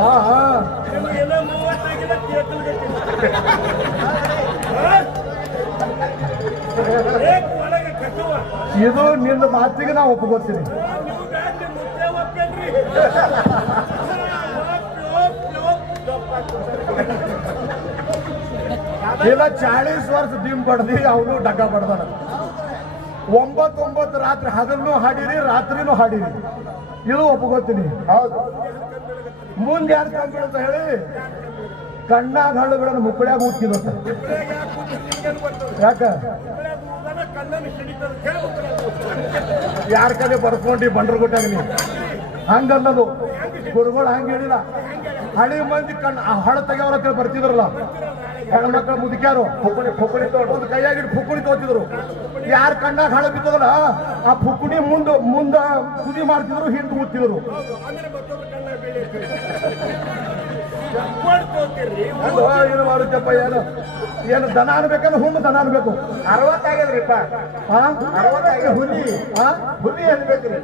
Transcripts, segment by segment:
ಹಾ ಹಾ ಇದು ನಿನ್ನ ಮಾತಿಗೆ ನಾವು ಒಪ್ಕೋತೀನಿ. ಇಲ್ಲ 40 ವರ್ಷ ದಿಮ್ ಬಡ್ದಿ ಅವನು ಡಗ್ಗ ಬಡ್ದಾನ. 9 ರಾತ್ರಿ ಹಗಲು ಹಾಡಿರಿ ರಾತ್ರಿನೂ ಹಾಡಿರಿ, ಇದು ಒಪ್ಕೋತೀನಿ. ಹೌದು. ಮುಂದೆ ಯಾರು ಕಂಬಿ ಅಂತ ಹೇಳಿ ಕಣ್ಣಾಗ ಹಳ್ಳುಗಳನ್ನು ಮುಕ್ಕಳ್ಯಾಗ ಹುಟ್ಟಿದಂತ. ಯಾಕ ಯಾರ ಕಡೆ ಬರ್ಕೊಂಡಿ ಬಂಡ್ರಗುಟ್ಟಾಗ ನೀ ಹಂಗನ್ನೋದು ಗುರುಗಳು ಹಂಗ ಹೇಳಿಲ್ಲ. ಹಳಿ ಮಂದಿ ಕಣ್ಣು ಹಳ ತೆಗೆಯವ್ರ ಬರ್ತಿದ್ರಲ್ಲ ಹೆಣ್ಮಕ್ಳು ಮುದುಕ್ಯಾರು ಫುಕ್ಕುಣಿ ಒಂದು ಕೈಯಾಗಿಟ್ಟು ಫುಕ್ಕುಣಿ ತೋತಿದ್ರು. ಯಾರ ಕಣ್ಣಾಗ ಹಳ ಬಿತ್ತದಲ್ಲ ಆ ಫುಕ್ಕುಣಿ ಮುಂದ ಕುದಿ ಮಾಡ್ತಿದ್ರು, ಹಿಂದೆ ಕೂತಿದ್ರು. ಏನು ಮಾಡುತ್ತಪ್ಪ, ಏನು ದನ ಅನ್ಬೇಕಂದ್ರೆ ಹುಣ್ಣು ದನ ಅನ್ಬೇಕು. 60 ಆಗ್ಯದ್ರಿಪ್ಪ, 60 ಹುಲಿ ಹುಲಿ ಅನ್ಬೇಕ್ರಿ.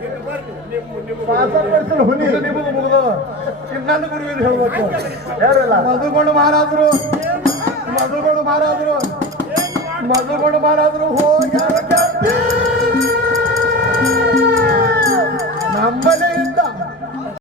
60% ಹುಲಿ ನಿಮಗೆ ಮುಗಿದವ. ಇನ್ನೊಂದು ಗುರುವಿನ ಹೇಳ್ಬೇಕು, ಮಧುಗೊಂಡು ಮಾರಾದ್ರು ಹೋಗಿ ನಮ್ಮನೆ ಇದ್ದ